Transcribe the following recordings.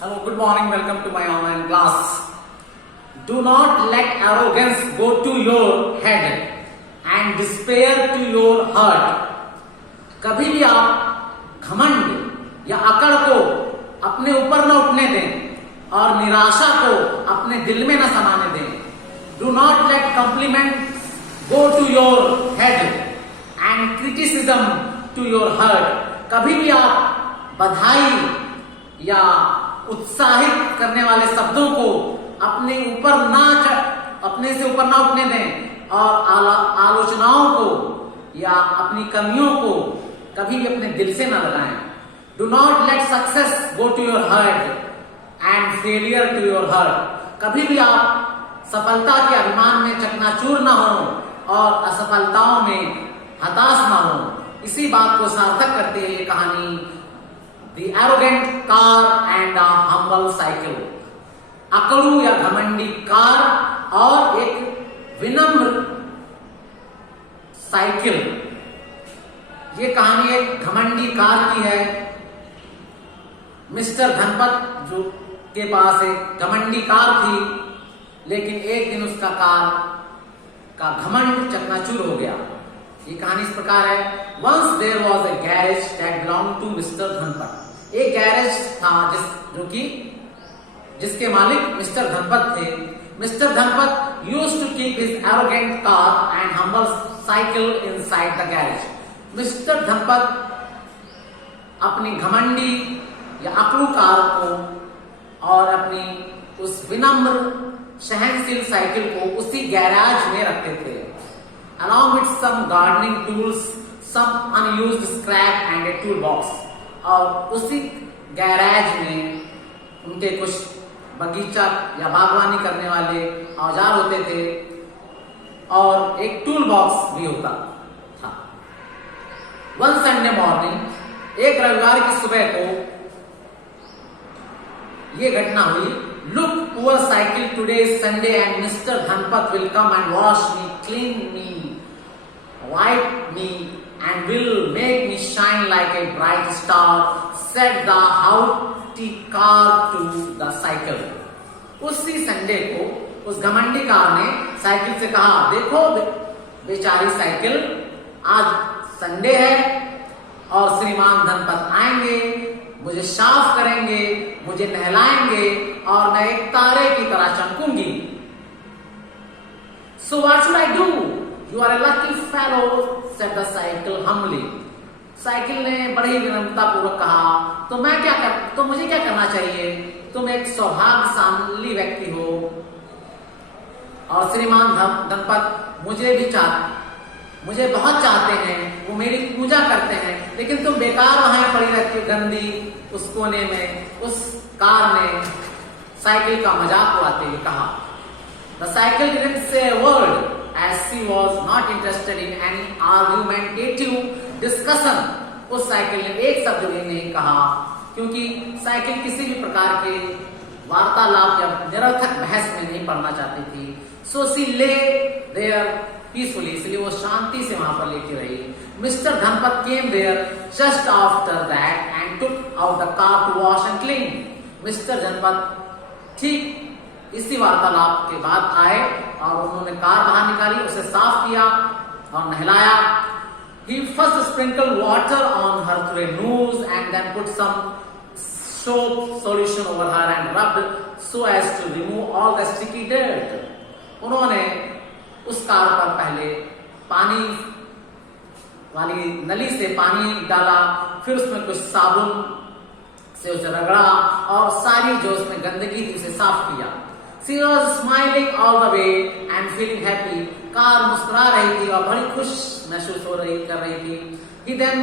Hello, good morning. Welcome to my online class. Do not let arrogance go to your head and despair to your heart. कभी भी आप घमंड या अकड़ को अपने ऊपर न उठने दें और निराशा को अपने दिल में न समाने दें. Do not let compliments go to your head and criticism to your heart. कभी भी आप बधाई या उत्साहित करने वाले शब्दों को अपने से ऊपर ना उठने दें और आलोचनाओं को या अपनी कमियों को कभी भी अपने दिल से ना लगाएं. Do not let success go to your head and failure to your heart. कभी भी आप सफलता के अभिमान में चकनाचूर ना हो और असफलताओं में हताश ना हो. इसी बात को सार्थक करती है ये कहानी The arrogant car and a humble cycle. अकड़ू या घमंडी कार और एक विनम्र साइकिल. ये कहानी एक घमंडी कार की है. मिस्टर धनपत जो के पास एक घमंडी कार थी, लेकिन एक दिन उसका कार का घमंड चकनाचूर हो गया. ये कहानी इस प्रकार है. Once there was a garage that belonged to Mr. Dhanpat. एक गैरेज था जिसके मालिक मिस्टर धनपत थे. Mister Dhanpat used to keep his arrogant car and humble cycle inside the garage. Mister Dhanpat अपनी घमंडी या अकड़ू कार को और अपनी उस विनम्र सहनशील साइकिल को उसी गैराज में रखते थे. Along with some gardening tools, some unused scrap and a toolbox. और उसी गैराज में उनके कुछ बगीचा या बागवानी करने वाले औजार होते थे और एक टूल बॉक्स भी होता था. वन संडे मॉर्निंग, एक रविवार की सुबह को ये घटना हुई. Look poor cycle, today is Sunday and mister Dhanpat will come and wash me, clean me, wipe me and will make me shine like a bright star, said the haughty car to the cycle. उसी Sunday को उस घमंडी car ने cycle से कहा, देखो बेचारी cycle, आज संडे है और श्रीमान धनपत आएंगे, मुझे साफ करेंगे, मुझे नहलाएंगे और मैं एक तारे की तरह चमकूंगी. So what should I do? You are a lucky fellow, said the cycle humbly. Cycle ने बड़ी विनम्रता पूर्वक कहा, तो मुझे क्या करना चाहिए? तुम एक सौभाग्यशाली व्यक्ति हो और श्रीमान धनपत मुझे बहुत चाहते हैं, वो मेरी पूजा करते हैं, लेकिन तुम बेकार वहां पड़ी रहती हो गंदी उस कोने में. उस कार ने साइकिल का मजाक उड़ाते हुए कहा. The cycle didn't say a word, as she was not interested in any argumentative discussion. उस साइकिल ने एक शब्द भी नहीं कहा, क्योंकि साइकिल किसी भी प्रकार के वार्तालाप या निरर्थक बहस में नहीं पड़ना चाहती थी. So she lay there peacefully, इसलिए वो शांति से वहां पर लेटी रही. Mr. Dhanpat came there just after that and took out the car to wash and clean. Mister Dhanpat ठीक इसी वार्तालाप के बाद आए और उन्होंने कार बाहर निकाली, उसे साफ किया और नहलाया. He first sprinkled water on her through a nose and then put some soap solution over her and rubbed so as to remove all the sticky dirt. उन्होंने उस कार पर पहले पानी वाली नली से पानी डाला, फिर उसमें कुछ साबुन से उसे रगड़ा और सारी जो उसमें गंदगी थी उसे साफ किया. She was smiling all the way and feeling happy. Car मुस्कुरा रही थी और बड़ी खुश महसूस कर रही थी. He then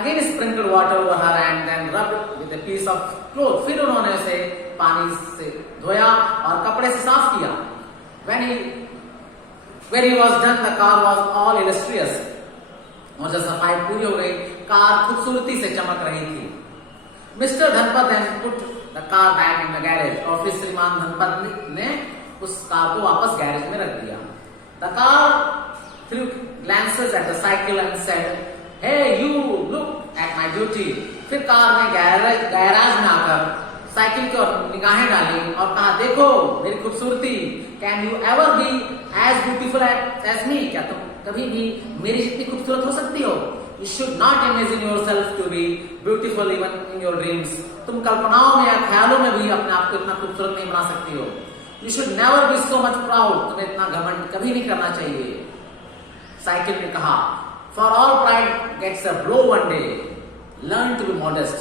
again sprinkled water over her and then rubbed with a piece of cloth. फिर उन्होंने उसे पानी से धोया और कपड़े से साफ किया. When he was done, the car was all illustrious. और जब सफाई पूरी हो गई, कार खूबसूरती से चमक रही थी. Mr. Dhanpat then put the car back in the garage. और फिर श्रीमान धनपत ने उस कार को वापस गैरेज में रख दिया. The car threw glances at the cycle and said, "Hey, you look at my duty." फिर कार ने गैराज में आकर साइकिल की ओर निगाहें डाली और कहा, देखो मेरी खूबसूरती, can you ever be as beautiful as me, क्या तुम कभी भी मेरी जितनी खूबसूरत हो सकती हो? You should not imagine yourself to be beautiful even in your dreams. तुम कल्पनाओं में या ख्यालों में भी अपने आप को इतना खूबसूरत नहीं बना सकती हो। You should never be so much proud. तुम्हें इतना घमंड कभी नहीं करना चाहिए। साइकिल ने कहा, For all pride gets a blow one day. Learn to be modest.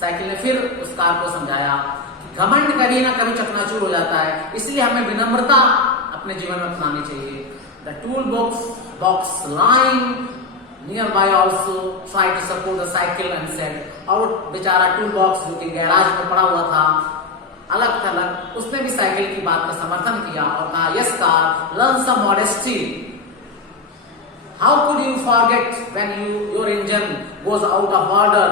Cycle ने फिर उस कार को समझाया कि घमंड कभी ना कभी चकनाचूर हो जाता है, इसलिए हमें विनम्रता अपने जीवन में अपनानी चाहिए। The tool box lying nearby also tried to support the cycle and said, और बेचारा टूल बॉक्स जो कि गैराज में पड़ा हुआ था अलग थलग, उसने भी साइकिल की बात का समर्थन किया और कहा, yes car, learn some modesty, how could you forget when your engine goes out of order,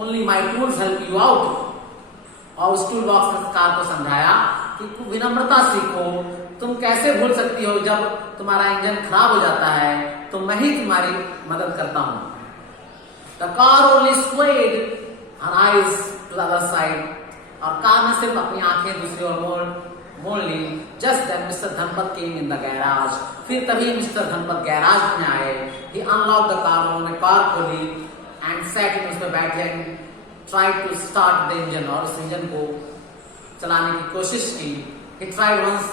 only my tools help you out. और उस टूल बॉक्स ने कार को समझाया कि विनम्रता सीखो, तुम कैसे भूल सकती हो जब तुम्हारा इंजन खराब हो जाता है, तो मैं ही तुम्हारी मदद करता हूं। The car only swayed her eyes to the other side, और कार ने सिर्फ अपनी आंखें दूसरी ओर मोड़ ली। Just then Mr. Dhanpat came in the garage, फिर तभी मिस्टर धनपत गैराज में आए। He unlocked the car, उन्होंने कार खोली and sat in, उसमें बैठे and tried to start the engine, और उस इंजन को चलाने की कोशिश की। He tried once,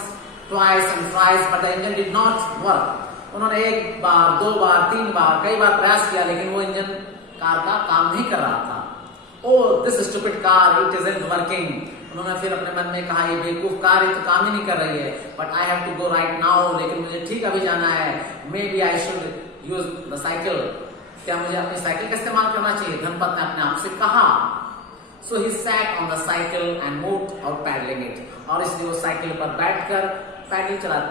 twice and thrice, but the engine did not work. उन्होंने एक बार, दो बार, तीन बार, कई बार प्रयास किया, लेकिन वो इंजन कार का काम नहीं कर रहा था। Oh, this stupid car, it isn't working. उन्होंने फिर अपने मन में कहा, ये बेवकूफ कार ये तो काम ही नहीं कर रही है। But I have to go right now, लेकिन मुझे ठीक अभी जाना है। Maybe I should use the cycle. क्या मुझे अपनी साइकिल का इस्तेमाल करना चाहिए? धनपत ने अपने आप से कहा। So he sat on the cycle and moved out paddling it. और इसलिए वो साइकिल पर बैठकर पैडल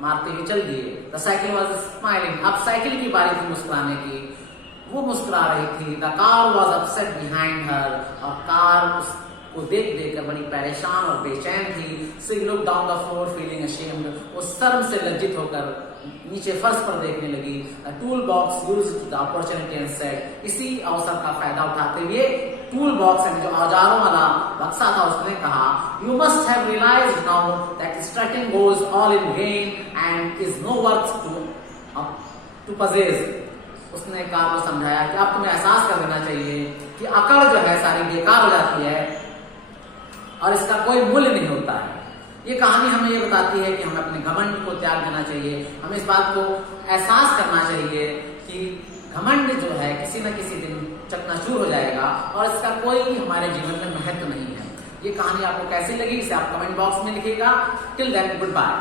मारते हुए चल दिए। The cycle was smiling. अब साइकिल की बारी थी मुस्कुराने की। वो मुस्कुरा रही थी। The car was upset behind her. और कार उसको देख कर बड़ी परेशान और बेचैन थी। She looked down the floor feeling ashamed. वो शर्म से लज्जित होकर नीचे फर्श पर देखने लगी। A tool box used the opportunity and said, इसी अवसर का फायदा उठाते हुए टूल बॉक्स में जो औजारों वाला बक्सा था उसने कहा, You must have realized now that strutting goes all in vain and is no worth to possess. उसने कार को समझाया कि अब तुम्हें एहसास कर देना चाहिए कि अकड़ जो है सारी बेकार हो जाती है और इसका कोई मूल्य नहीं होता है। ये कहानी हमें ये बताती है कि हमें अपने घमंड को त्याग देना चाहिए। हमें इस बात को एहसास करना चाहिए कि घमंड जो है किसी न किसी दिन चकनाचूर हो जाएगा और इसका कोई हमारे जीवन में महत्व नहीं है। ये कहानी आपको कैसी लगी इसे आप कमेंट बॉक्स में लिखिएगा। Till then good bye.